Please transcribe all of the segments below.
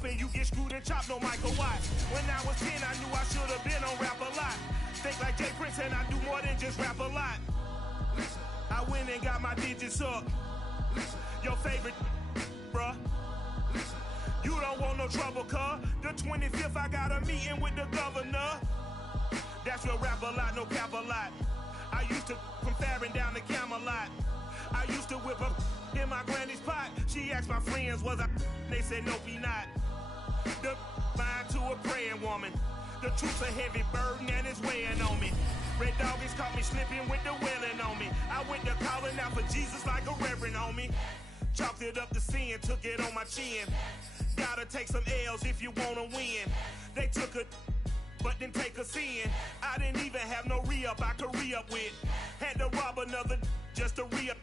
up and you get screwed and chopped, no Michael Watt. When I was 10, I knew I should have been on rap a lot. Think like Jay Prince and I do more than just rap a lot. I went and got my digits up. Your favorite, bruh. You don't want no trouble, cuz. The 25th, I got a meeting with the governor. That's real rap a lot, no cap a lot. I used to from Farron down to Camelot. I used to whip up in my granny's pot. She asked my friends, was I? They said, nope, he not. The mind to a praying woman. The truth's a heavy burden and it's weighing on me. Red doggies caught me slipping with the wailing on me. I went to calling out for Jesus like a reverend on me. Chalked it up to sin, took it on my chin. Gotta take some L's if you wanna win. They took a but didn't take a sin. I didn't even have no re-up I could re-up with. Had to rob another just to re-up.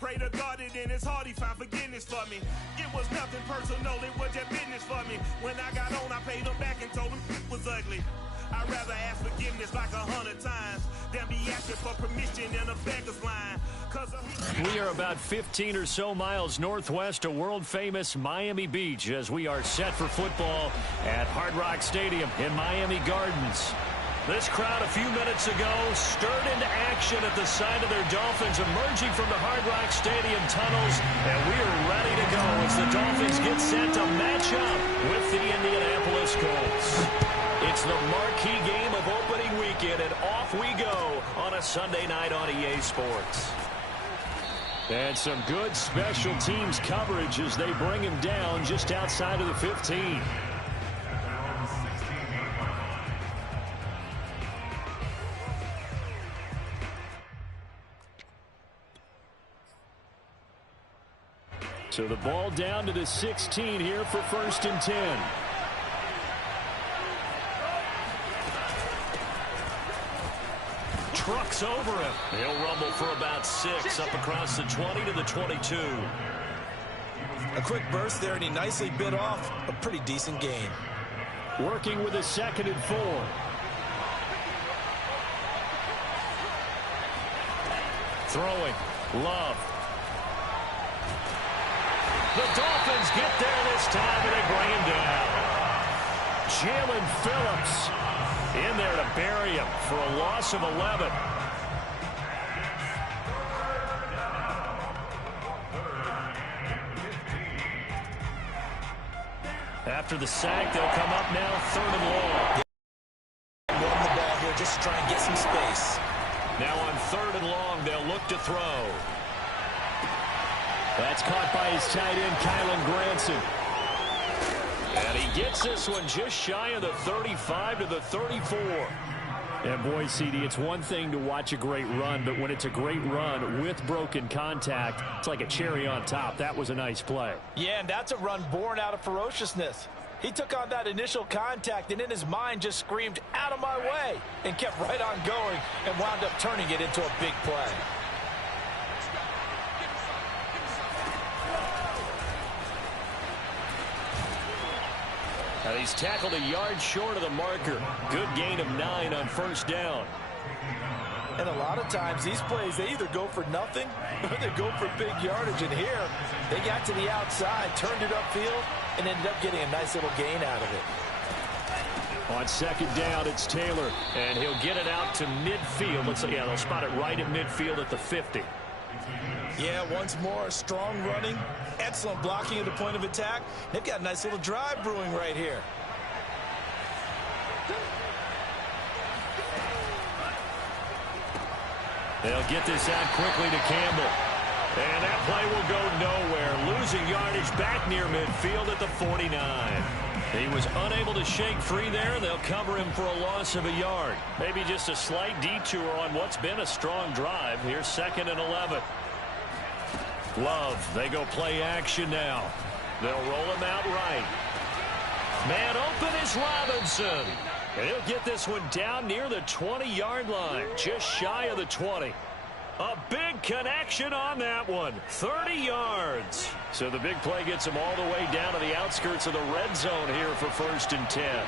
Pray to God that in his heart he found forgiveness for me. It was nothing personal, it was just business for me. When I got on, I paid him back and told him it was ugly. I'd rather ask forgiveness like 100 times than be asking for permission in a beggar's line. We are about 15 or so miles northwest of world-famous Miami Beach as we are set for football at Hard Rock Stadium in Miami Gardens. This crowd a few minutes ago stirred into action at the sight of their Dolphins emerging from the Hard Rock Stadium tunnels, and we are ready to go as the Dolphins get set to match up with the Indianapolis Colts. It's the marquee game of opening weekend, and off we go on a Sunday night on EA Sports. And some good special teams coverage as they bring him down just outside of the 15. So the ball down to the 16 here for 1st and 10. Trucks over him. He'll rumble for about 6 up across the 20 to the 22. A quick burst there, and he nicely bit off a pretty decent gain. Working with a 2nd and 4. Throwing. Love. The Dolphins get there this time, and they bring him down. Jalen Phillips in there to bury him for a loss of 11. After the sack, they'll come up now 3rd and long. Run the ball here just to try and get some space. Now on 3rd and long, they'll look to throw. That's caught by his tight end, Kylan Granson. And he gets this one just shy of the 35 to the 34. And boy, CD, it's one thing to watch a great run, but when it's a great run with broken contact, it's like a cherry on top. That was a nice play. Yeah, and that's a run born out of ferociousness. He took on that initial contact and in his mind just screamed, "Out of my way," and kept right on going and wound up turning it into a big play. Now he's tackled a yard short of the marker. Good gain of 9 on 1st down. And a lot of times these plays, they either go for nothing or they go for big yardage. And here, they got to the outside, turned it upfield, and ended up getting a nice little gain out of it. On 2nd down, it's Taylor, and he'll get it out to midfield. Yeah, they'll spot it right at midfield at the 50. Yeah, once more, strong running, excellent blocking at the point of attack. They've got a nice little drive brewing right here. They'll get this out quickly to Campbell. And that play will go nowhere. Losing yardage back near midfield at the 49. He was unable to shake free there. They'll cover him for a loss of a yard. Maybe just a slight detour on what's been a strong drive. Here's 2nd and 11. Love, they go play action now. They'll roll him out right. Man open is Robinson. And he'll get this one down near the 20-yard line, just shy of the 20. A big connection on that one, 30 yards. So the big play gets him all the way down to the outskirts of the red zone here for 1st and 10.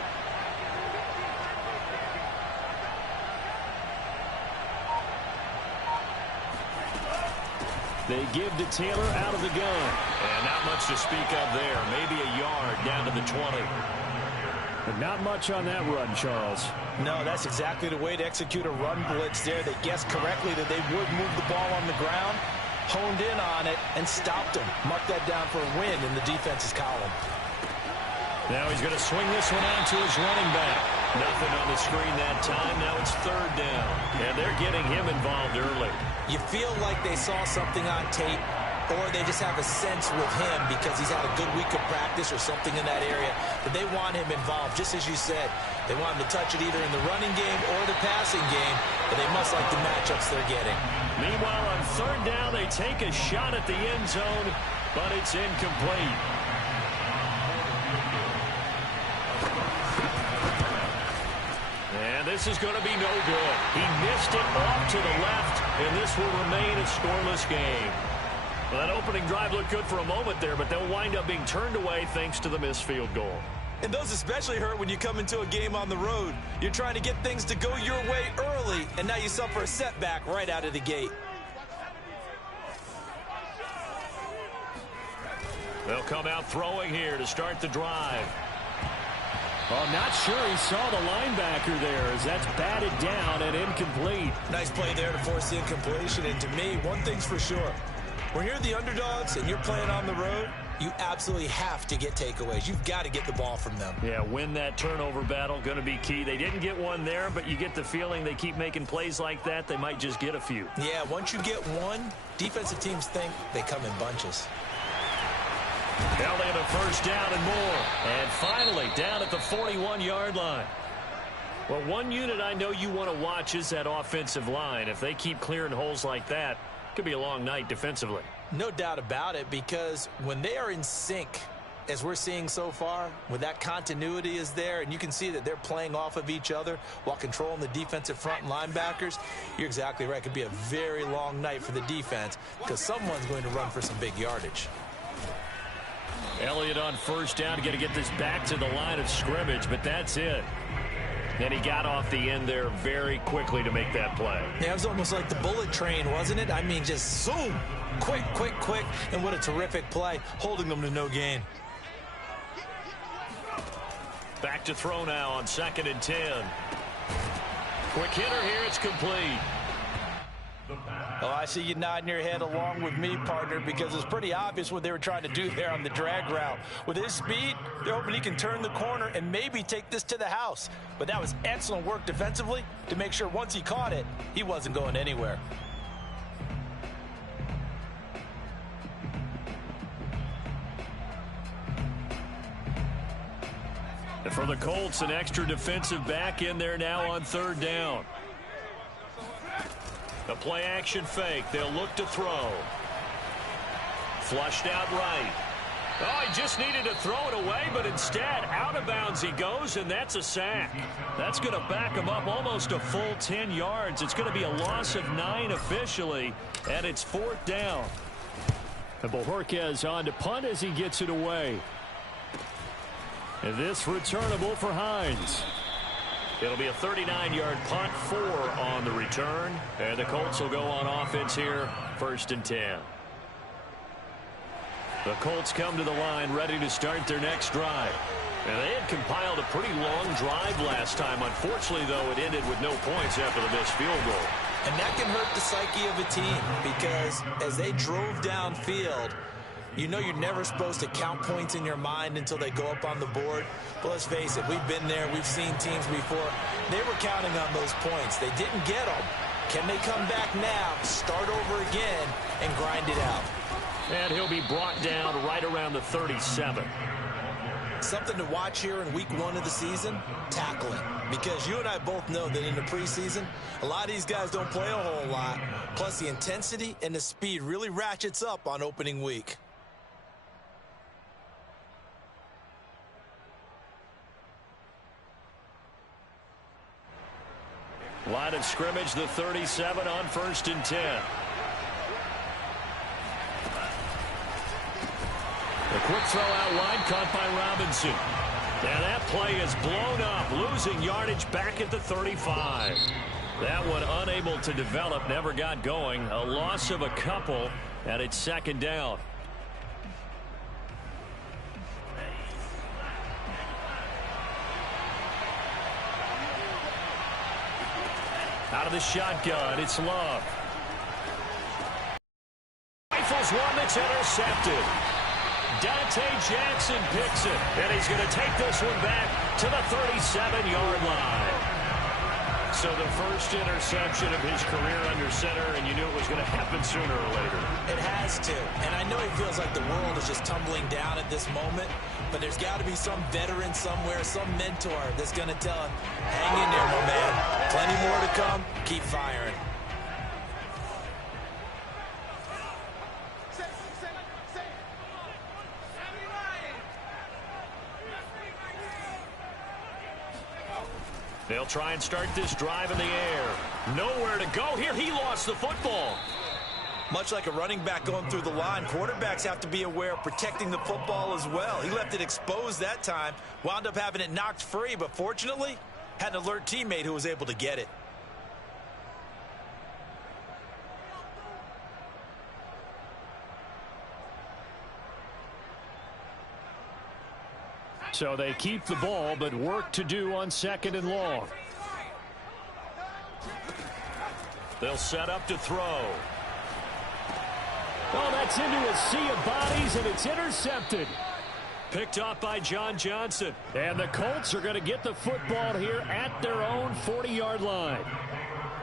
They give to Taylor out of the gun. And not much to speak of there. Maybe a yard down to the 20. But not much on that run, Charles. No, that's exactly the way to execute a run blitz there. They guessed correctly that they would move the ball on the ground, honed in on it, and stopped them. Mark that down for a win in the defense's column. Now he's going to swing this one out to his running back. Nothing on the screen that time. Now it's third down. And they're getting him involved early. You feel like they saw something on tape, or they just have a sense with him because he's had a good week of practice or something in that area that they want him involved. Just as you said, they want him to touch it either in the running game or the passing game, but they must like the matchups they're getting. Meanwhile, on third down, they take a shot at the end zone, but it's incomplete. And this is going to be no good. He missed it off to the left, and this will remain a scoreless game. Well, that opening drive looked good for a moment there, but they'll wind up being turned away thanks to the missed field goal. And those especially hurt when you come into a game on the road. You're trying to get things to go your way early, and now you suffer a setback right out of the gate. They'll come out throwing here to start the drive. Well, I'm not sure he saw the linebacker there as that's batted down and incomplete. Nice play there to force the incompletion. And to me, one thing's for sure. When you're the underdogs and you're playing on the road, you absolutely have to get takeaways. You've got to get the ball from them. Yeah, win that turnover battle, going to be key. They didn't get one there, but you get the feeling they keep making plays like that, they might just get a few. Yeah, once you get one, defensive teams think they come in bunches. Elliott a first down and more. And finally, down at the 41-yard line. Well, one unit I know you want to watch is that offensive line. If they keep clearing holes like that, it could be a long night defensively. No doubt about it, because when they are in sync, as we're seeing so far, when that continuity is there, and you can see that they're playing off of each other while controlling the defensive front and linebackers, you're exactly right. It could be a very long night for the defense because someone's going to run for some big yardage. Elliott on first down, going to get this back to the line of scrimmage, but that's it. And he got off the end there very quickly to make that play. Yeah, it was almost like the bullet train, wasn't it? I mean, just zoom, quick, quick, quick, and what a terrific play, holding them to no gain. Back to throw now on 2nd and 10. Quick hitter here, it's complete. Oh, I see you nodding your head along with me, partner, because it's pretty obvious what they were trying to do there on the drag route. With his speed, they're hoping he can turn the corner and maybe take this to the house. But that was excellent work defensively to make sure once he caught it, he wasn't going anywhere. And for the Colts, an extra defensive back in there now on third down. A play-action fake. They'll look to throw. Flushed out right. Oh, he just needed to throw it away, but instead, out of bounds he goes, and that's a sack. That's going to back him up almost a full 10 yards. It's going to be a loss of 9 officially, and it's 4th down. And Bojorquez on to punt as he gets it away. And this returnable for Hines. It'll be a 39-yard punt, 4 on the return. And the Colts will go on offense here, 1st and 10. The Colts come to the line ready to start their next drive. And they had compiled a pretty long drive last time. Unfortunately, though, it ended with no points after the missed field goal. And that can hurt the psyche of a team because as they drove downfield, you know you're never supposed to count points in your mind until they go up on the board. But let's face it, we've been there. We've seen teams before. They were counting on those points. They didn't get them. Can they come back now, start over again, and grind it out? And he'll be brought down right around the 37. Something to watch here in week 1 of the season, tackling. Because you and I both know that in the preseason, a lot of these guys don't play a whole lot. Plus the intensity and the speed really ratchets up on opening week. Line of scrimmage, the 37 on 1st and 10. The quick throw out wide, caught by Robinson. And that play is blown up, losing yardage back at the 35. That one unable to develop, never got going. A loss of a couple, And it's second down. Out of the shotgun, it's Love. Rifles one that's intercepted. Dante Jackson picks it, and he's going to take this one back to the 37-yard line. So the first interception of his career under center, and you knew it was going to happen sooner or later. It has to, and I know he feels like the world is just tumbling down at this moment, but there's got to be some veteran somewhere, some mentor that's going to tell him, hang in there, my man. Plenty more to come. Keep firing. They'll try and start this drive in the air. Nowhere to go here. He lost the football. Much like a running back going through the line, quarterbacks have to be aware of protecting the football as well. He left it exposed that time, wound up having it knocked free, but fortunately, had an alert teammate who was able to get it. So they keep the ball, but work to do on second and long. They'll set up to throw. Oh, that's into a sea of bodies, and it's intercepted. Picked off by John Johnson. And the Colts are going to get the football here at their own 40-yard line.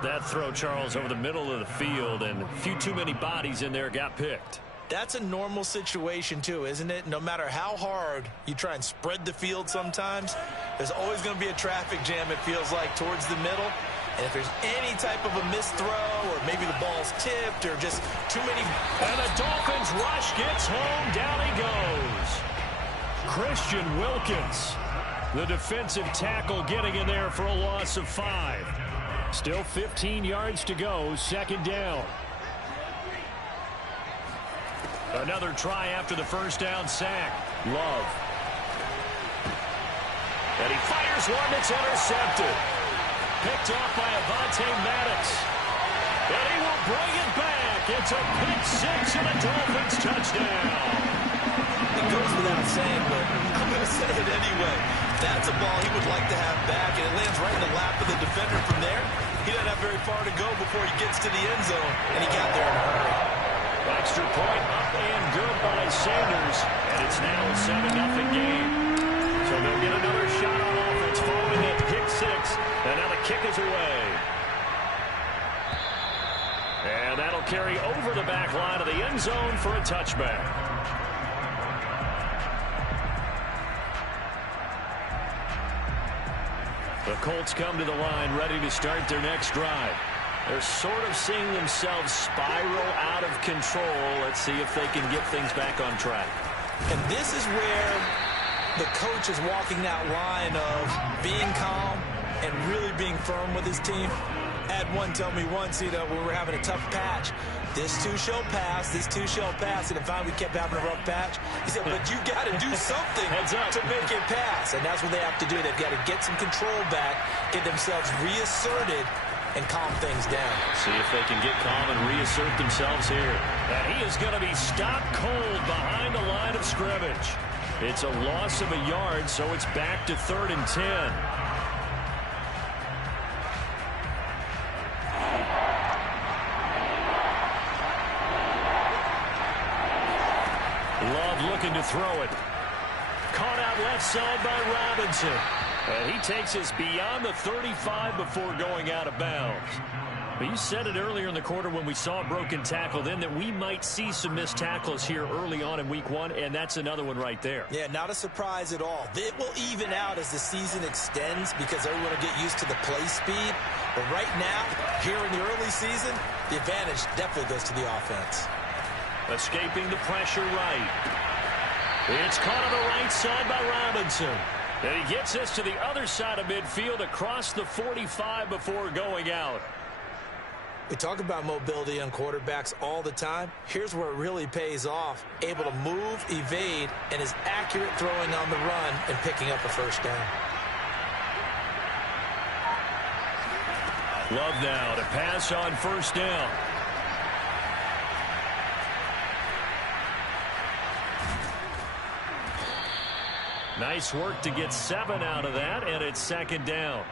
That throw, Charles, over the middle of the field, and a few too many bodies in there got picked. That's a normal situation, too, isn't it? No matter how hard you try and spread the field sometimes, there's always going to be a traffic jam, it feels like, towards the middle. And if there's any type of a missed throw or maybe the ball's tipped or just too many. And the Dolphins rush gets home. Down he goes. Christian Wilkins, the defensive tackle, getting in there for a loss of 5. Still 15 yards to go. Second down. Another try after the first down sack. Love. And he fires one that's intercepted. Picked off by Avonte Maddox. And he will bring it back. It's a pick six and a Dolphins touchdown. It goes without saying, but I'm going to say it anyway. That's a ball he would like to have back, and it lands right in the lap of the defender from there. He doesn't have very far to go before he gets to the end zone, and he got there in a hurry. Extra point up and good by Sanders, and it's now a 7-0 game. So they'll get another shot on offense following that pick six, and now the kick is away. And that'll carry over the back line of the end zone for a touchback. The Colts come to the line ready to start their next drive. They're sort of seeing themselves spiral out of control. Let's see if they can get things back on track. And this is where the coach is walking that line of being calm and really being firm with his team. Had one tell me once, when we were having a tough patch, this too shall pass, this too shall pass, and if finally we kept having a rough patch, he said, but you got to do something to make it pass. And that's what they have to do. They've got to get some control back, get themselves reasserted, and calm things down. See if they can get calm and reassert themselves here. And he is going to be stopped cold behind the line of scrimmage. It's a loss of a yard, so it's back to 3rd and 10. Love looking to throw it. Caught out left side by Robinson. And he takes us beyond the 35 before going out of bounds. But you said it earlier in the quarter when we saw a broken tackle then that we might see some missed tackles here early on in week 1, and that's another one right there. Yeah, not a surprise at all. It will even out as the season extends because everyone will get used to the play speed. But right now, here in the early season, the advantage definitely goes to the offense. Escaping the pressure right. It's caught on the right side by Robinson. And he gets us to the other side of midfield across the 45 before going out. We talk about mobility on quarterbacks all the time. Here's where it really pays off. Able to move, evade, and is accurate throwing on the run and picking up a first down. Love now to pass on first down. Nice work to get 7 out of that, and it's second down.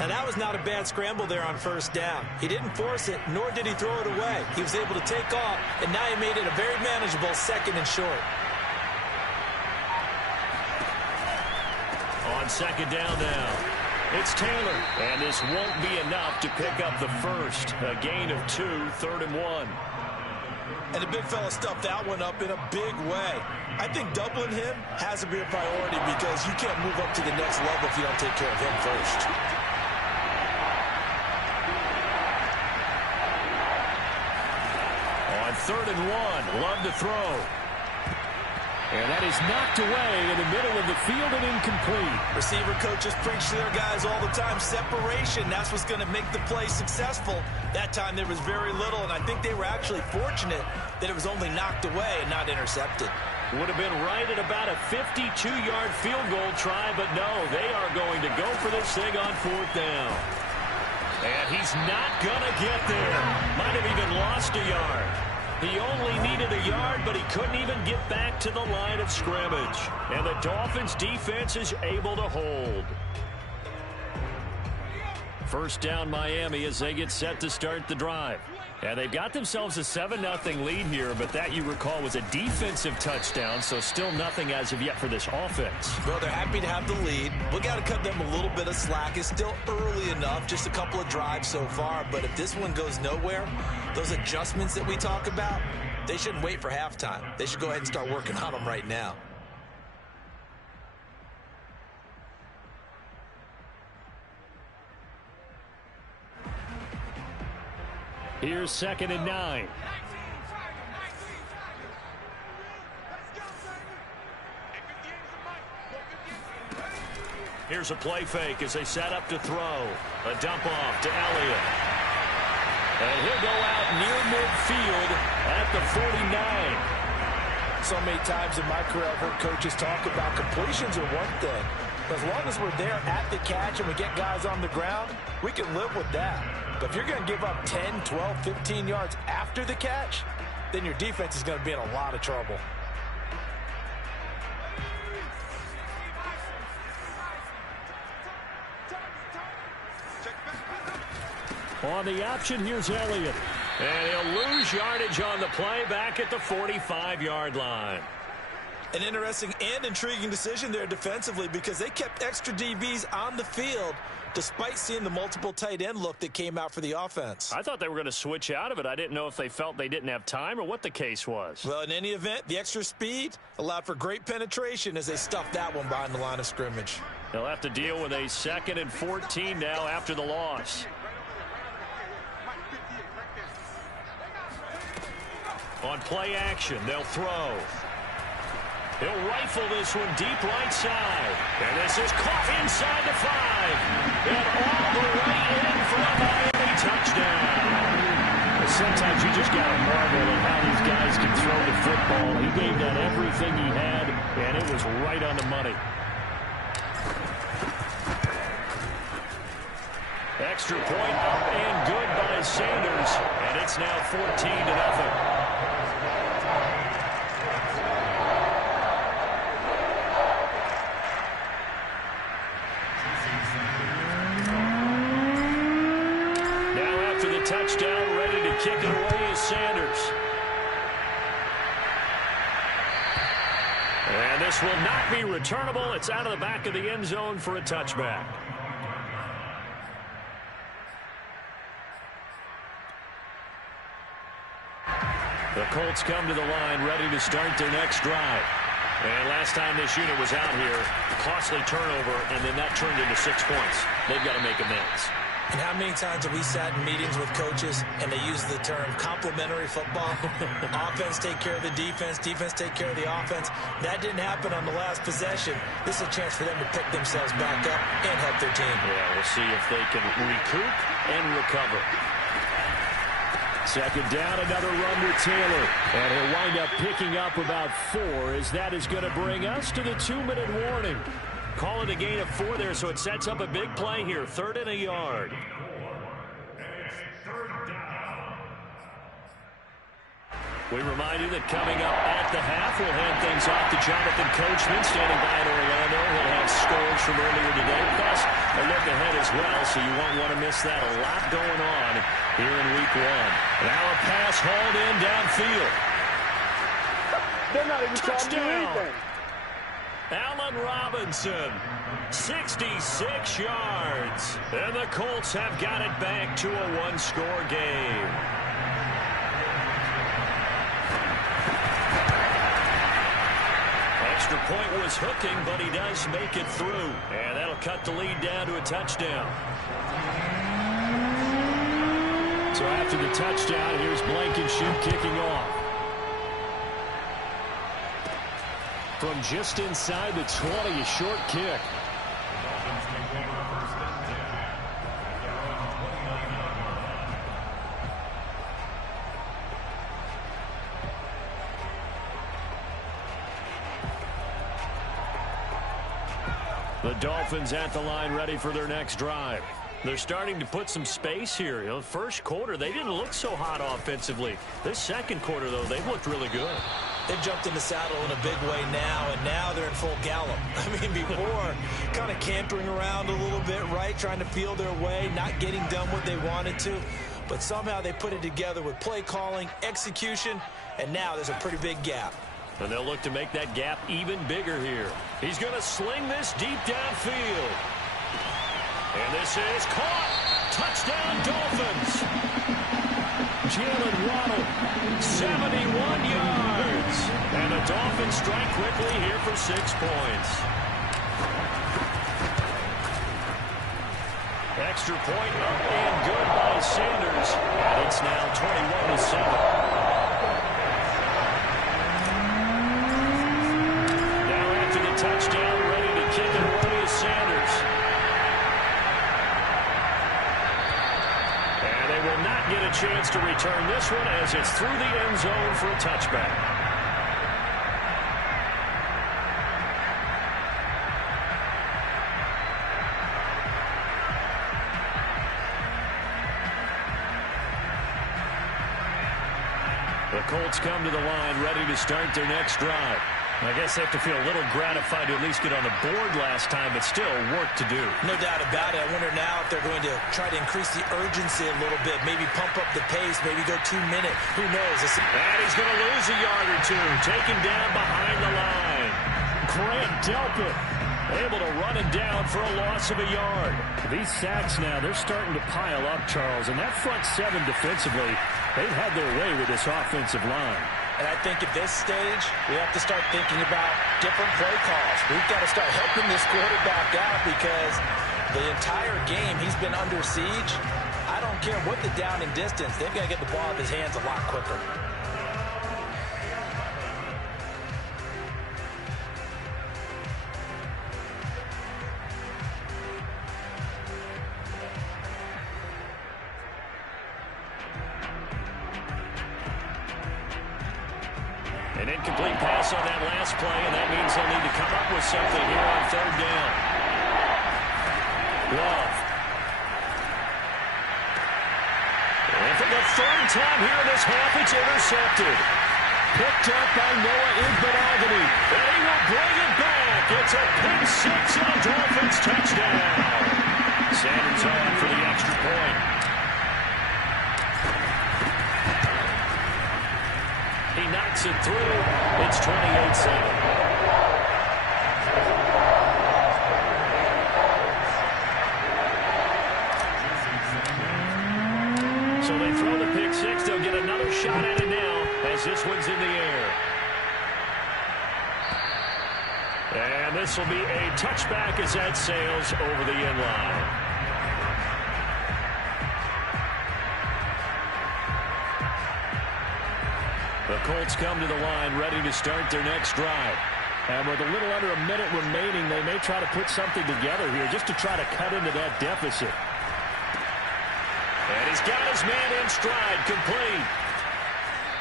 Now, that was not a bad scramble there on first down. He didn't force it, nor did he throw it away. He was able to take off, and now he made it a very manageable second and short. On second down now, it's Taylor, and this won't be enough to pick up the first. A gain of 2, 3rd and 1. And the big fella stuffed that one up in a big way. I think doubling him has to be a priority because you can't move up to the next level if you don't take care of him first. On 3rd and 1, Love to throw. And that is knocked away in the middle of the field and incomplete. Receiver coaches preach to their guys all the time. Separation, that's what's going to make the play successful. That time there was very little, and I think they were actually fortunate that it was only knocked away and not intercepted. Would have been right at about a 52-yard field goal try, but no, they are going to go for this thing on 4th down. And he's not going to get there. Might have even lost a yard. He only needed a yard, but he couldn't even get back to the line of scrimmage. And the Dolphins' defense is able to hold. First down Miami as they get set to start the drive. And they've got themselves a 7-0 lead here, but that, you recall, was a defensive touchdown, so still nothing as of yet for this offense. Well, they're happy to have the lead. We got to cut them a little bit of slack. It's still early enough, just a couple of drives so far, but if this one goes nowhere, those adjustments that we talk about, they shouldn't wait for halftime. They should go ahead and start working on them right now. Here's 2nd and 9. Here's a play fake as they set up to throw. A dump off to Elliott. And he'll go out near midfield at the 49. So many times in my career I've heard coaches talk about completions are one thing. But as long as we're there at the catch and we get guys on the ground, we can live with that. But if you're going to give up 10, 12, 15 yards after the catch, then your defense is going to be in a lot of trouble. On the option, here's Elliott. And he'll lose yardage on the play back at the 45-yard line. An interesting and intriguing decision there defensively because they kept extra DBs on the field despite seeing the multiple tight end look that came out for the offense. I thought they were going to switch out of it. I didn't know if they felt they didn't have time or what the case was. Well, in any event, the extra speed allowed for great penetration as they stuffed that one behind the line of scrimmage. They'll have to deal with a 2nd and 14 now after the loss. On play action, they'll throw. He'll rifle this one deep right side. And this is caught inside the 5. And all the way in for a Miami touchdown. Sometimes you just got to marvel at how these guys can throw the football. He gave that everything he had, and it was right on the money. Extra point up and good by Sanders. And it's now 14-0. Touchdown, ready to kick it away is Sanders. And this will not be returnable. It's out of the back of the end zone for a touchback. The Colts come to the line, ready to start their next drive. And last time this unit was out here, costly turnover, and then that turned into 6 points. They've got to make amends. And how many times have we sat in meetings with coaches and they use the term complementary football? Offense take care of the defense, defense take care of the offense. That didn't happen on the last possession. This is a chance for them to pick themselves back up and help their team. Yeah, we'll see if they can recoup and recover. Second down, another run with Taylor. And he'll wind up picking up about 4 as that is going to bring us to the 2-minute warning. Call it a gain of 4 there, so it sets up a big play here. 3rd and a yard. We remind you that coming up at the half, we'll hand things off to Jonathan Coachman, standing by in Orlando. scores from earlier today, plus a look ahead as well, so you won't want to miss that. A lot going on here in Week 1. Now a pass hauled in downfield. They're not even trying to do anything. Allen Robinson, 66 yards. And the Colts have got it back to a one-score game. Extra point was hooking, but he does make it through. And that'll cut the lead down to a touchdown. So after the touchdown, here's Blankenship kicking off. From just inside the 20, a short kick. The Dolphins at the line ready for their next drive. They're starting to put some space here. The first quarter, they didn't look so hot offensively. This second quarter, though, they've looked really good. They've jumped in the saddle in a big way now, and now they're in full gallop. I mean, before, kind of cantering around a little bit, right, trying to feel their way, not getting done what they wanted to. But somehow they put it together with play calling, execution, and now there's a pretty big gap. And they'll look to make that gap even bigger here. He's going to sling this deep downfield. And this is caught. Touchdown, Dolphins. Jalen Waddle, 71 yards. And the Dolphins strike quickly here for 6 points. Extra point up and good by Sanders. And it's now 21-7. Touchdown, ready to kick it away is Sanders. And they will not get a chance to return this one as it's through the end zone for a touchback. The Colts come to the line ready to start their next drive. I guess they have to feel a little gratified to at least get on the board last time, but still work to do. No doubt about it. I wonder now if they're going to try to increase the urgency a little bit, maybe pump up the pace, maybe go 2 minute. Who knows? And he's going to lose a yard or two, taken down behind the line. Grant Delpit able to run it down for a loss of a yard. These sacks now, they're starting to pile up, Charles, and that front seven defensively, they've had their way with this offensive line. And I think at this stage, we have to start thinking about different play calls. We've got to start helping this quarterback out because the entire game he's been under siege. I don't care what the down and distance. They've got to get the ball out of his hands a lot quicker. An incomplete pass on that last play, and that means they'll need to come up with something here on third down. Love. And for the third time here in this half, it's intercepted. Picked up by Noah Igbinoghene. And he will bring it back. It's a pick six and a Dolphins touchdown. Sanders on for the extra point. He knocks it through. It's 28-7. So they throw the pick six. They'll get another shot at it now as this one's in the air. And this will be a touchback as that sails over the end line. The Colts come to the line ready to start their next drive. And with a little under a minute remaining, they may try to put something together here just to try to cut into that deficit. And he's got his man in stride, complete.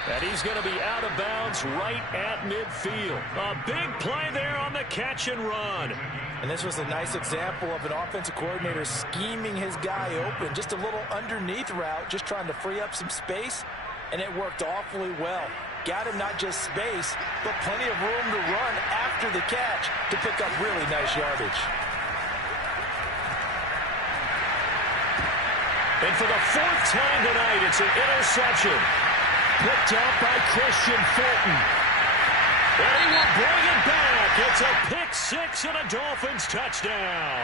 And he's going to be out of bounds right at midfield. A big play there on the catch and run. And this was a nice example of an offensive coordinator scheming his guy open. Just a little underneath route, just trying to free up some space. and it worked awfully well. Got him not just space, but plenty of room to run after the catch to pick up really nice yardage. And for the fourth time tonight, it's an interception. Picked up by Christian Fulton. And he will bring it back. It's a pick six and a Dolphins touchdown.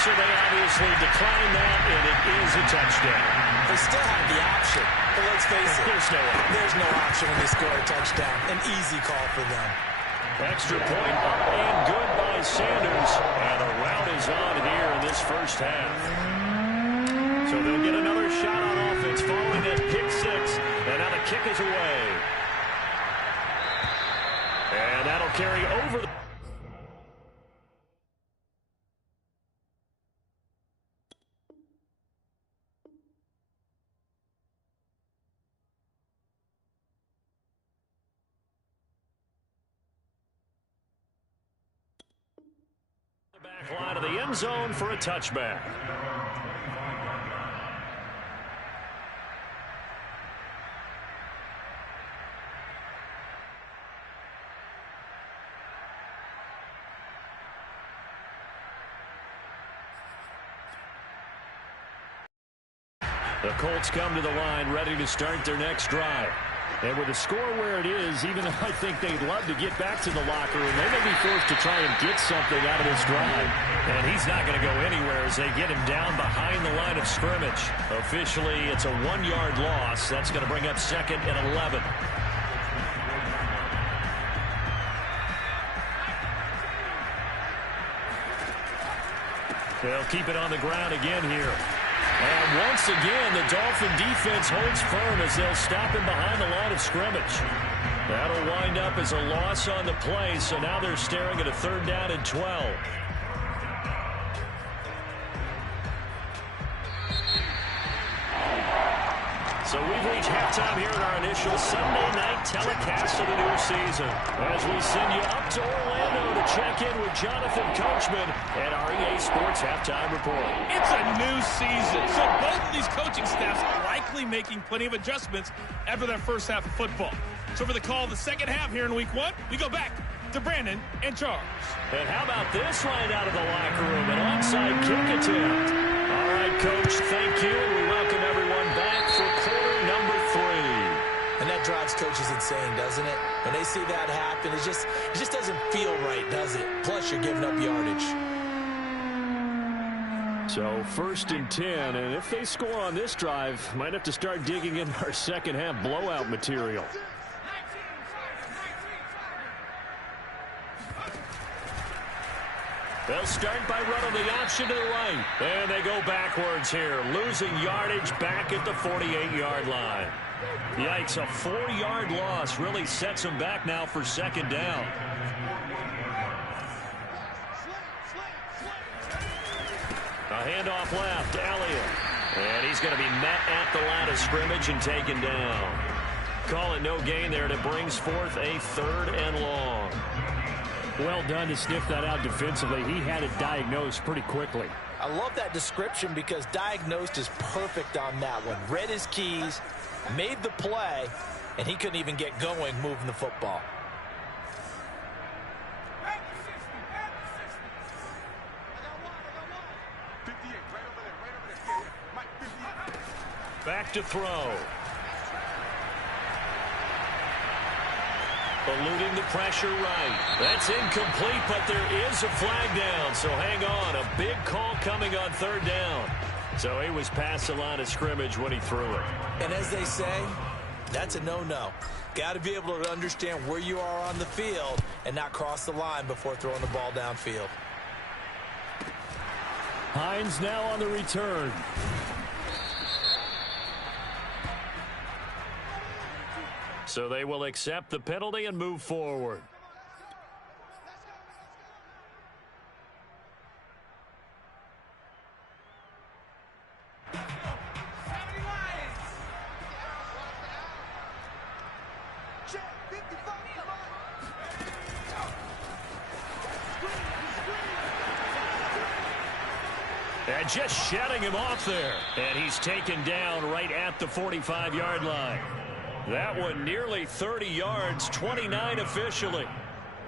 So they obviously declined that, and it is a touchdown. They still have the option, but let's face it. There's no option when they score a touchdown. An easy call for them. Extra point up and good by Sanders. And the route is on here in this first half. So they'll get another shot on offense following that pick six. And now the kick is away. And that'll carry over. The back line of the end zone for a touchback. The Colts come to the line ready to start their next drive. And with the score where it is, even though I think they'd love to get back to the locker room, they may be forced to try and get something out of this drive. And he's not going to go anywhere as they get him down behind the line of scrimmage. Officially, it's a 1-yard loss. That's going to bring up 2nd and 11. They'll keep it on the ground again here. And once again, the Dolphin defense holds firm as they'll stop him behind the line of scrimmage. That'll wind up as a loss on the play, so now they're staring at a 3rd down and 12. So we've reached halftime here in our initial Sunday night telecast of the new season. As we send you up to Orlando to check in with Jonathan Coachman and our EA Sports Halftime Report. It's a new season, so both of these coaching staffs are likely making plenty of adjustments after their first half of football. So for the call of the second half here in Week 1, we go back to Brandon and Charles. And how about this right out of the locker room? An onside kick attempt. All right, Coach, thank you, and we welcome everyone back for quarter number 3. And that drives coaches insane, doesn't it? When they see that happen, it just doesn't feel right, does it? Plus, you're giving up yardage. So 1st and 10, and if they score on this drive, might have to start digging in our second half blowout material. They'll start by running the option to the right. And they go backwards here, losing yardage back at the 48-yard line. Yikes, a 4-yard loss really sets them back now for 2nd down. A handoff left, Elliott. And he's going to be met at the line of scrimmage and taken down. Call it no gain there, and it brings forth a 3rd and long. Well done to sniff that out defensively. He had it diagnosed pretty quickly. I love that description because diagnosed is perfect on that one. Read his keys, made the play, and he couldn't even get going moving the football. Back to throw. Eluding the pressure right. That's incomplete, but there is a flag down, so hang on. A big call coming on 3rd down. So he was past the line of scrimmage when he threw it. And as they say, that's a no-no. Got to be able to understand where you are on the field and not cross the line before throwing the ball downfield. Hines now on the return. So they will accept the penalty and move forward. And just shutting him off there. And he's taken down right at the 45-yard line. That one nearly 30 yards, 29 officially.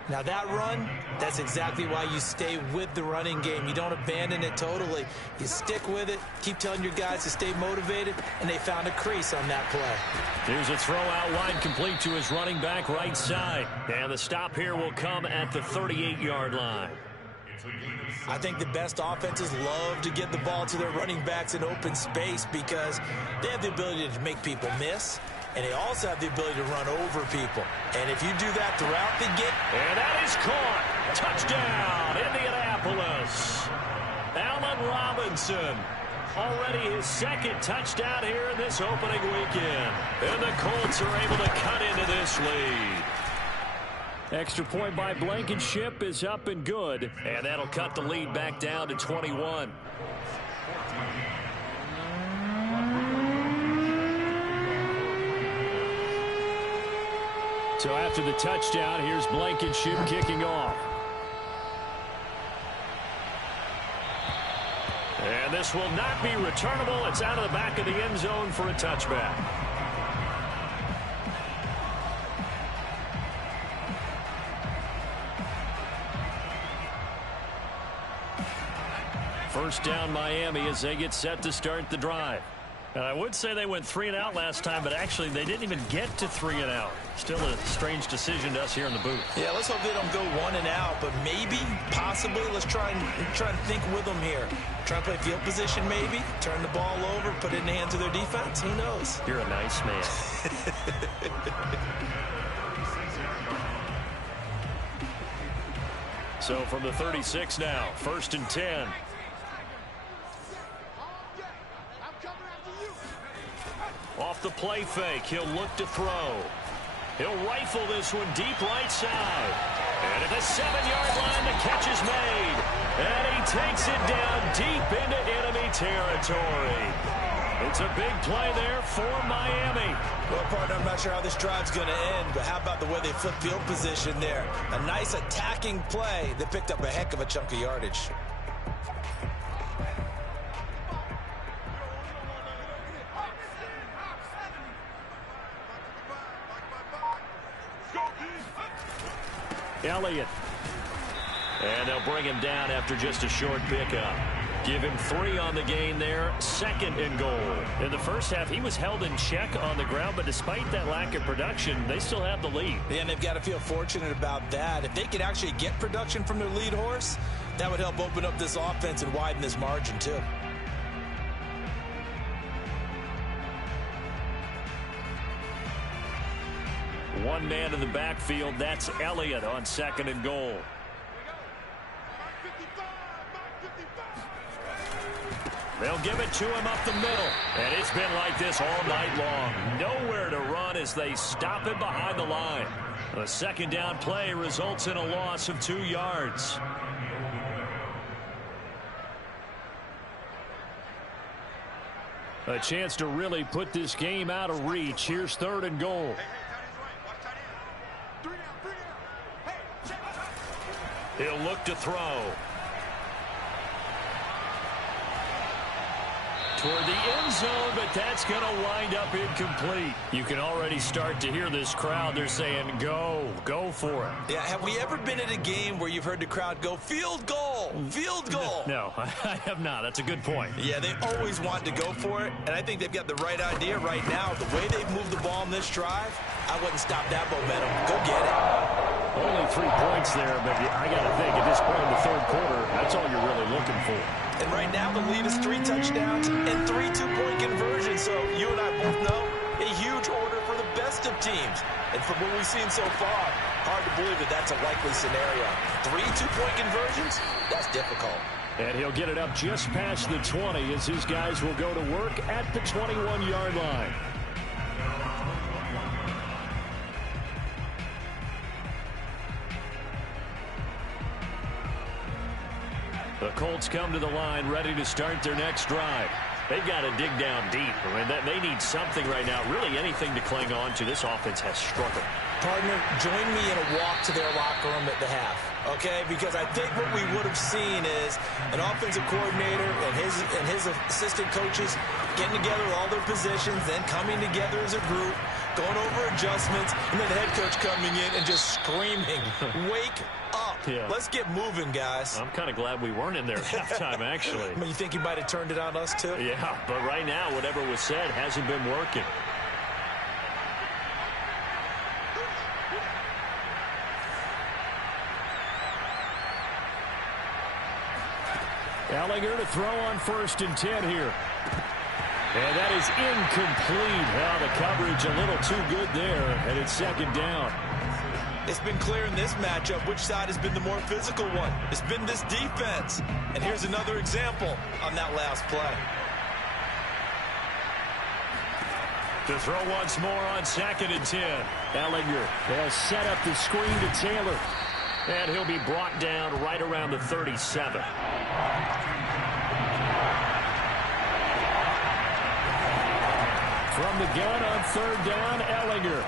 Now that run, that's exactly why you stay with the running game. You don't abandon it totally. You stick with it, keep telling your guys to stay motivated, and they found a crease on that play. Here's a throw out wide, complete to his running back right side. And the stop here will come at the 38-yard line. I think the best offenses love to get the ball to their running backs in open space because they have the ability to make people miss, and they also have the ability to run over people. And if you do that throughout the game... And that is caught. Touchdown, Indianapolis. Allen Robinson. Already his second touchdown here in this opening weekend. And the Colts are able to cut into this lead. Extra point by Blankenship is up and good. And that'll cut the lead back down to 21. So after the touchdown, here's Blankenship kicking off. And this will not be returnable. It's out of the back of the end zone for a touchback. First down Miami as they get set to start the drive. And I would say they went 3 and out last time, but actually they didn't even get to 3 and out. Still a strange decision to us here in the booth. Yeah, let's hope they don't go 1 and out, but maybe, possibly, let's try and think with them here. Try and play field position maybe, turn the ball over, put it in the hands of their defense. Who knows? You're a nice man. So from the 36 now, 1st and 10. Off the play fake, he'll look to throw. He'll rifle this one deep right side. And at the 7-yard line, the catch is made. And he takes it down deep into enemy territory. It's a big play there for Miami. Well, partner, I'm not sure how this drive's going to end, but how about the way they flip field position there? A nice attacking play that picked up a heck of a chunk of yardage. Elliott. And they'll bring him down after just a short pickup. Give him 3 on the gain there. 2nd and goal. In the first half, he was held in check on the ground, but despite that lack of production, they still have the lead. Yeah, and they've got to feel fortunate about that. If they could actually get production from their lead horse, that would help open up this offense and widen this margin, too. One man in the backfield. That's Elliott on 2nd and goal. They'll give it to him up the middle. And it's been like this all night long. Nowhere to run as they stop him behind the line. The 2nd down play results in a loss of 2 yards. A chance to really put this game out of reach. Here's 3rd and goal. He'll look to throw. Toward the end zone, but that's going to wind up incomplete. You can already start to hear this crowd. They're saying, go for it. Yeah, have we ever been at a game where you've heard the crowd go, field goal, field goal? No, I have not. That's a good point. Yeah, they always want to go for it, and I think they've got the right idea right now. The way they've moved the ball in this drive, I wouldn't stop that momentum. Go get it. Only 3 points there, but I got to think at this point in the 3rd quarter, that's all you're really looking for. And right now, the lead is 3 touchdowns and 3 two-point conversions. So you and I both know a huge order for the best of teams. And from what we've seen so far, hard to believe that that's a likely scenario. 3 two-point conversions? That's difficult. And he'll get it up just past the 20 as his guys will go to work at the 21-yard line. The Colts come to the line ready to start their next drive. They've got to dig down deep. I mean, they need something right now, really anything to cling on to. This offense has struggled. Partner, join me in a walk to their locker room at the half, okay? Because I think what we would have seen is an offensive coordinator and his assistant coaches getting together all their positions, then coming together as a group, going over adjustments, and then the head coach coming in and just screaming, wake up. Yeah. Let's get moving, guys. I'm kind of glad we weren't in there at halftime, actually. I mean, you think he might have turned it on us, too? Yeah, but right now, whatever was said hasn't been working. Ellinger to throw on 1st and 10 here. And that is incomplete. Well, the coverage a little too good there, and it's 2nd down. It's been clear in this matchup which side has been the more physical one. It's been this defense. And here's another example on that last play. To throw once more on 2nd and 10. Ellinger, they'll set up the screen to Taylor. And he'll be brought down right around the 37. From the gun on 3rd down, Ellinger.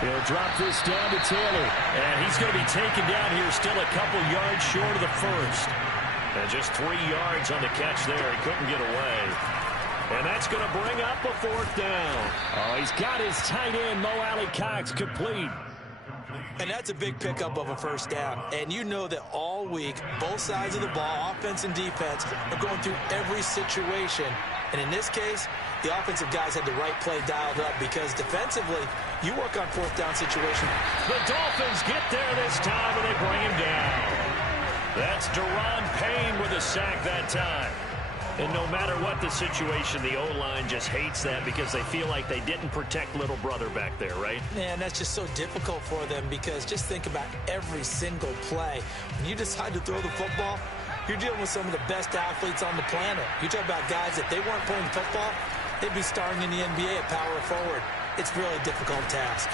He'll drop this down to Taylor. And he's going to be taken down here still a couple yards short of the 1st. And just 3 yards on the catch there. He couldn't get away. And that's going to bring up a 4th down. Oh, he's got his tight end, Mo Alley-Cox, complete. And that's a big pickup of a 1st down. And you know that all week, both sides of the ball, offense and defense, are going through every situation. And in this case, the offensive guys had the right play dialed up because defensively, you work on 4th down situations. The Dolphins get there this time, and they bring him down. That's Deron Payne with a sack that time. And no matter what the situation, the O-line just hates that because they feel like they didn't protect little brother back there, right? Man, that's just so difficult for them because just think about every single play. When you decide to throw the football, you're dealing with some of the best athletes on the planet. You talk about guys that they weren't playing football, they'd be starring in the NBA at power forward. It's really a difficult task.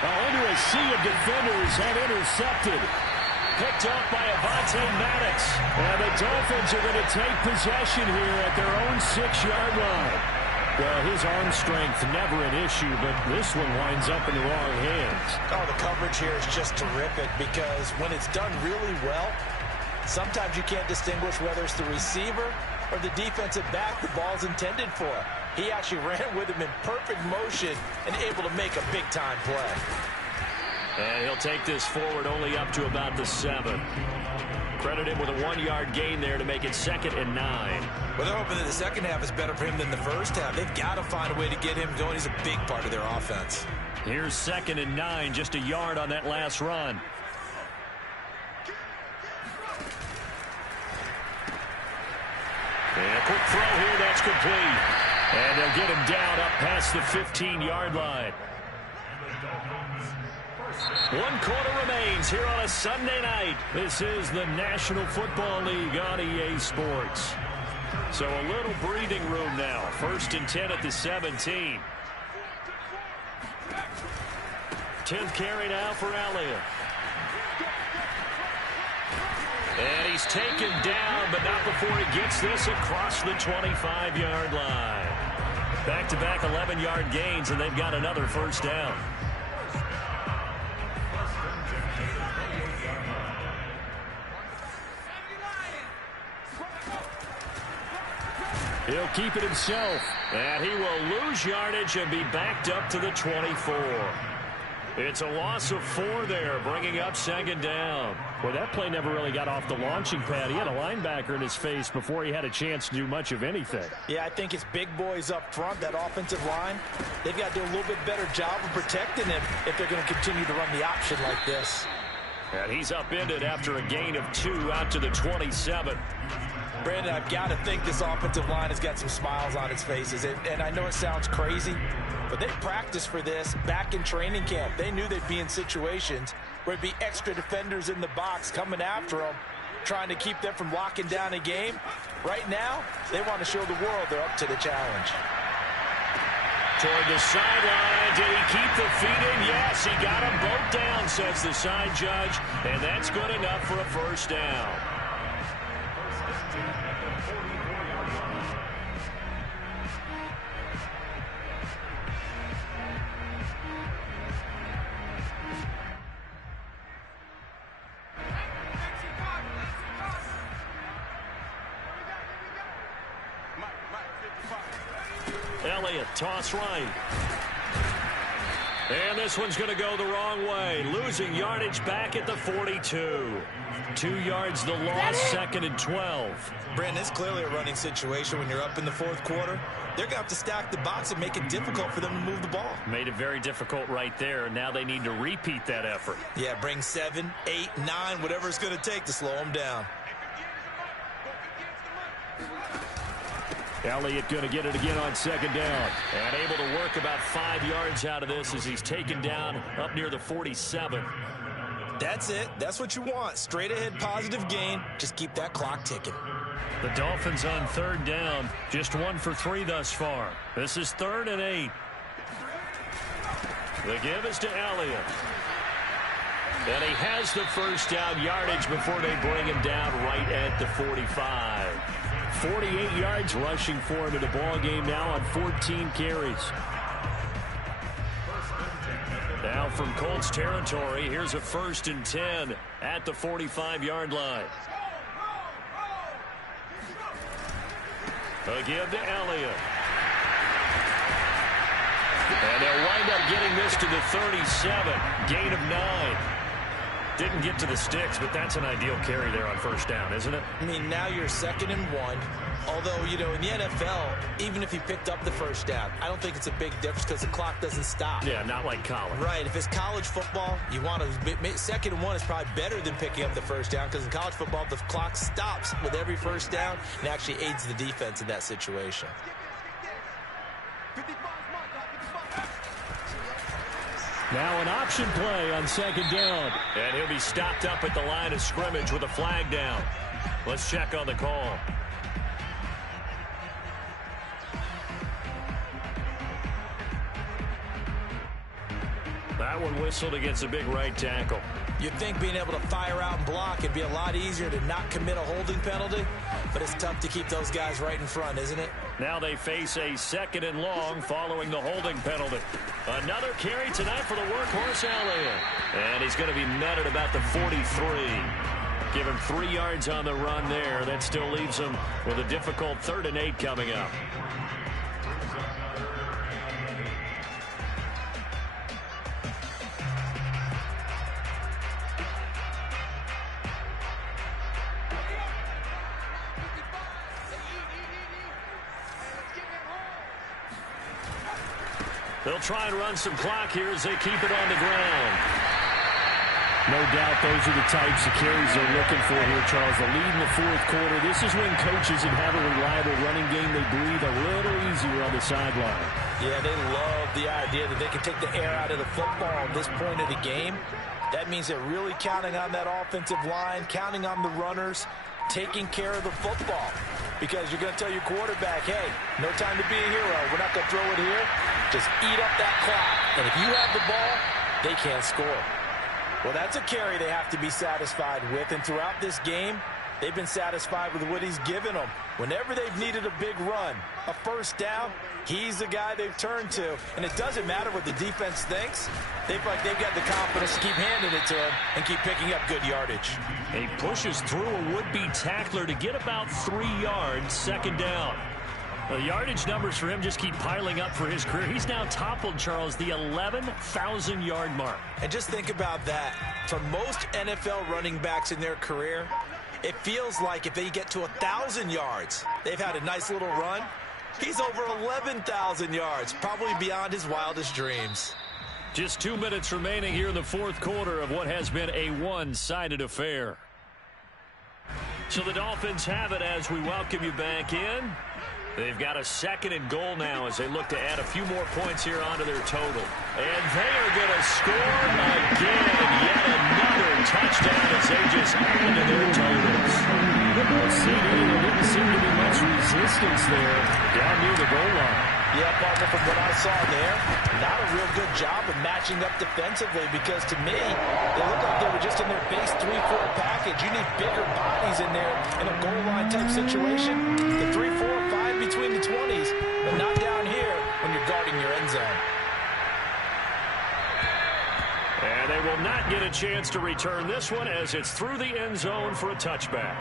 Into a sea of defenders and intercepted. Picked up by Avonte Maddox. And the Dolphins are going to take possession here at their own 6-yard line. Well, his arm strength never an issue, but this one winds up in the wrong hands. Oh, the coverage here is just terrific because when it's done really well, sometimes you can't distinguish whether it's the receiver or the defensive back the ball's intended for. He actually ran with him in perfect motion and able to make a big-time play. And he'll take this forward only up to about the 7. Credit him with a 1-yard gain there to make it 2nd and 9. Well, they're hoping that the second half is better for him than the first half. They've got to find a way to get him going. He's a big part of their offense. Here's 2nd and 9, just a yard on that last run. And a quick throw here, that's complete. And they'll get him down up past the 15-yard line. 1 quarter remains here on a Sunday night. This is the National Football League on EA Sports. So a little breathing room now. 1st and 10 at the 17. 10th carry now for Elliott. And he's taken down, but not before he gets this across the 25-yard line. Back-to-back 11-yard gains, and they've got another 1st down. He'll keep it himself. And he will lose yardage and be backed up to the 24. It's a loss of 4 there, bringing up 2nd down. Well, that play never really got off the launching pad. He had a linebacker in his face before he had a chance to do much of anything. Yeah, I think it's big boys up front, that offensive line. They've got to do a little bit better job of protecting him if they're going to continue to run the option like this. And he's upended after a gain of 2 out to the 27. Brandon, I've got to think this offensive line has got some smiles on its faces. And I know it sounds crazy, but they practiced for this back in training camp. They knew they'd be in situations where there'd be extra defenders in the box coming after them, trying to keep them from locking down a game. Right now, they want to show the world they're up to the challenge. Toward the sideline. Did he keep the feet in? Yes, he got them both down, says the side judge. And that's good enough for a 1st down. Elliott, toss right. And this one's going to go the wrong way. Losing yardage back at the 42. 2 yards the loss, 2nd and 12. Brandon, it's clearly a running situation when you're up in the 4th quarter. They're going to have to stack the box and make it difficult for them to move the ball. Made it very difficult right there. Now they need to repeat that effort. Yeah, bring 7, 8, 9, whatever it's going to take to slow them down. Elliott going to get it again on 2nd down. And able to work about 5 yards out of this as he's taken down up near the 47. That's it. That's what you want. Straight ahead positive gain. Just keep that clock ticking. The Dolphins on 3rd down. Just 1 for 3 thus far. This is 3rd and 8. The give is to Elliott. And he has the first down yardage before they bring him down right at the 45. 48 yards rushing for him in the ball game now on 14 carries. Now from Colts territory, here's a 1st and 10 at the 45-yard line. A give to Elliott. And they'll wind up getting this to the 37. Gain of 9. Didn't get to the sticks, but that's an ideal carry there on 1st down, isn't it? I mean, now you're 2nd and 1. Although, you know, in the NFL, even if you picked up the 1st down, I don't think it's a big difference because the clock doesn't stop. Yeah, not like college. Right. If it's college football, you want to 2nd and 1 is probably better than picking up the 1st down because in college football, the clock stops with every 1st down and actually aids the defense in that situation. Now an option play on 2nd down. And he'll be stopped up at the line of scrimmage with a flag down. Let's check on the call. That one whistled against a big right tackle. You'd think being able to fire out and block it'd be a lot easier to not commit a holding penalty, but it's tough to keep those guys right in front, isn't it? Now they face a 2nd and long following the holding penalty. Another carry tonight for the workhorse Elliott. And he's going to be met at about the 43. Give him 3 yards on the run there. That still leaves him with a difficult 3rd and 8 coming up. They'll try and run some clock here as they keep it on the ground. No doubt those are the types of carries they're looking for here, Charles. The lead in the 4th quarter. This is when coaches that have a reliable running game, they breathe a little easier on the sideline. Yeah, they love the idea that they can take the air out of the football at this point of the game. That means they're really counting on that offensive line, counting on the runners, taking care of the football. Because you're going to tell your quarterback, hey, no time to be a hero. We're not going to throw it here. Just eat up that clock. And if you have the ball, they can't score. Well, that's a carry they have to be satisfied with. And throughout this game, they've been satisfied with what he's given them. Whenever they've needed a big run, a 1st down, he's the guy they've turned to. And it doesn't matter what the defense thinks. They feel like they've got the confidence to keep handing it to him and keep picking up good yardage. He pushes through a would-be tackler to get about 3 yards, 2nd down. The yardage numbers for him just keep piling up for his career. He's now toppled, Charles, the 11,000-yard mark. And just think about that. For most NFL running backs in their career, it feels like if they get to 1,000 yards, they've had a nice little run. He's over 11,000 yards, probably beyond his wildest dreams. Just 2 minutes remaining here in the 4th quarter of what has been a one-sided affair. So the Dolphins have it as we welcome you back in. They've got a 2nd and goal now as they look to add a few more points here onto their total. And they are going to score again. Yet another touchdown as they just add to their totals. Well, CD, there didn't seem to be much resistance there down near the goal line. Yeah, partner, from what I saw there, not a real good job of matching up defensively because to me, they looked like they were just in their base 3-4 package. You need bigger bodies in there in a goal line type situation. The 3-4, fine between the 20s, but not down here when you're guarding your end zone. And they will not get a chance to return this one as it's through the end zone for a touchback.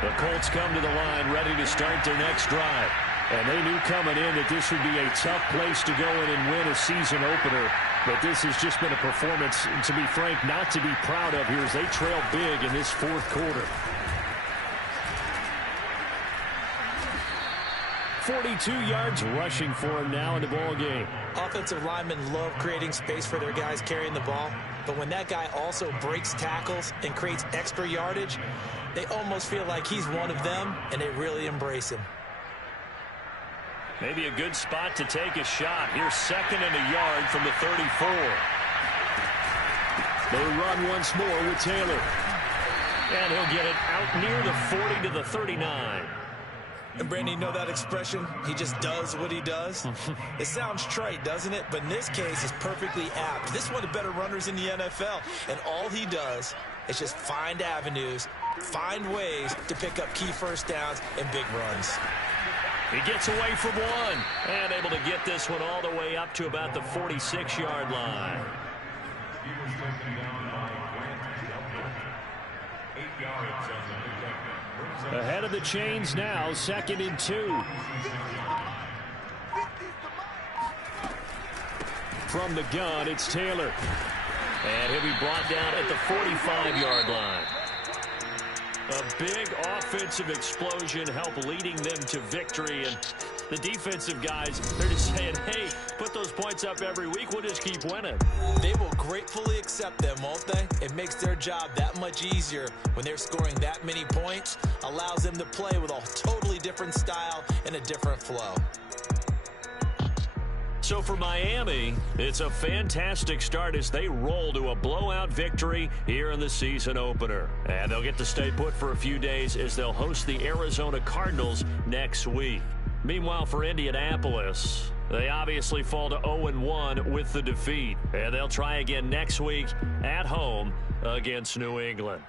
The Colts come to the line ready to start their next drive. And they knew coming in that this would be a tough place to go in and win a season opener. But this has just been a performance, to be frank, not to be proud of here as they trail big in this fourth quarter. 42 yards rushing for him now in the ball game. Offensive linemen love creating space for their guys carrying the ball. But when that guy also breaks tackles and creates extra yardage, they almost feel like he's one of them, and they really embrace him. Maybe a good spot to take a shot. Here's 2nd and a yard from the 34. They run once more with Taylor. And he'll get it out near the 40 to the 39. And Brandon, you know that expression? He just does what he does. It sounds trite, doesn't it? But in this case, it's perfectly apt. This is one of the better runners in the NFL. And all he does is just find avenues, find ways to pick up key first downs and big runs. He gets away from one and able to get this one all the way up to about the 46-yard line. Ahead of the chains now, 2nd and 2. From the gun, it's Taylor. And he'll be brought down at the 45-yard line. A big offensive explosion helped leading them to victory. And the defensive guys, they're just saying, hey, put those points up every week. We'll just keep winning. They will gratefully accept them, won't they? It makes their job that much easier when they're scoring that many points. Allows them to play with a totally different style and a different flow. So for Miami, it's a fantastic start as they roll to a blowout victory here in the season opener. And they'll get to stay put for a few days as they'll host the Arizona Cardinals next week. Meanwhile, for Indianapolis, they obviously fall to 0-1 with the defeat. And they'll try again next week at home against New England.